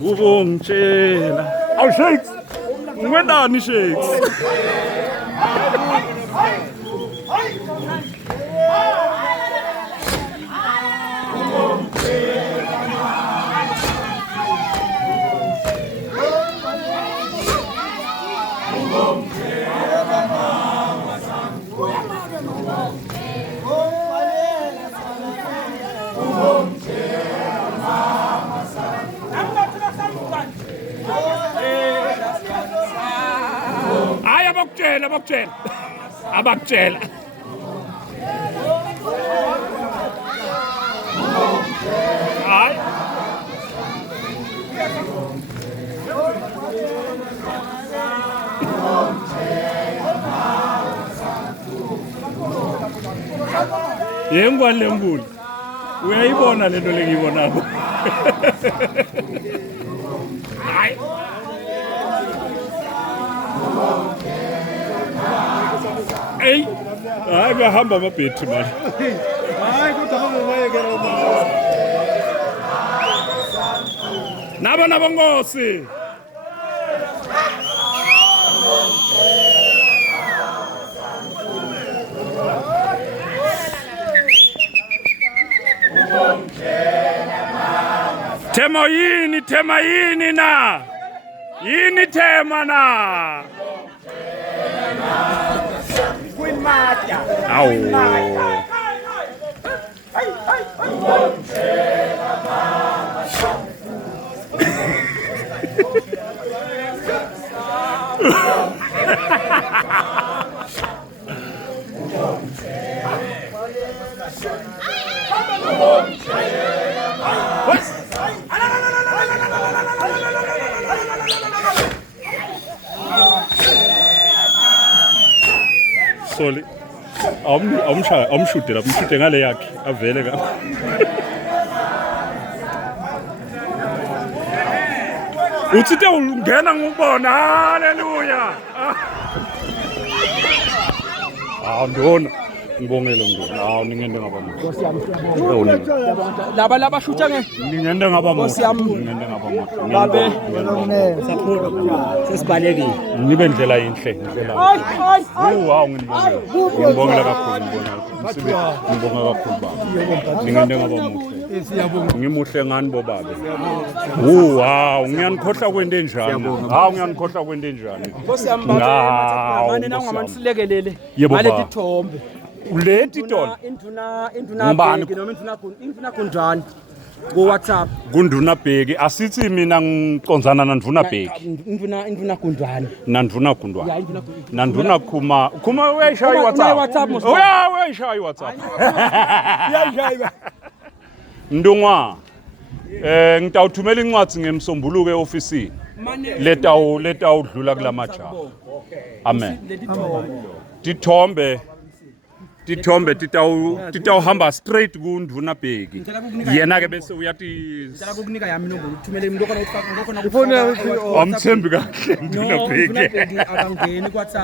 ubongitshela awu shakes ngwendani shakes abakutshela hayi yengwane lembuli uyayibona lento lengiyibonako hayi Hey, hayi kuyahamba amabhethi manje. Hayi kodwa bazobayekela uma. Nabongosi. Tema yini na? Yini tema na? Au. Sorry. Amshude ngale yakhe avele ka. Uthite ungena ngubona haleluya. Ndona ngibongele ngidona. Ningende ngaba muhle. Nkosi yami siyabonga. Laba shutha ngingende ngaba muhle. Nkosi yami ngingende ngaba muhle. Babe saphola sesibalekile. Nibe ndlela inhle ndlela. Wow ngibongela kakhulu ngibonga kakhulu baba. Ngingende ngaba muhle. Siyabonga. Ngimuhle ngani bo babe. Wow ngiyanikhohla kwento enjani. Ngiyanikhohla kwento enjani. Nkosi yami babe manje nangamanisilekelele. Ngalethi thombe. Ulethi dona induna bheki noma induna kunjani ku WhatsApp kunduna bheki asithi mina ngiconzana nanduna bheki induna kunjani nanduna khuma uyayishaya WhatsApp uyayishaya WhatsApp uyayishaya Ndungwa ngitawuthumela incwadi ngemsombuluko eofisini leta udlula kulamajaha amen Tithombe titawuhamba straight kunduna bheki yena ke bese uyathi ngicela ukukunika yami inombolo uthumele umuntu okhona ufaka ngokho na amthembi kahle nduna bheki akangeni kwaTsana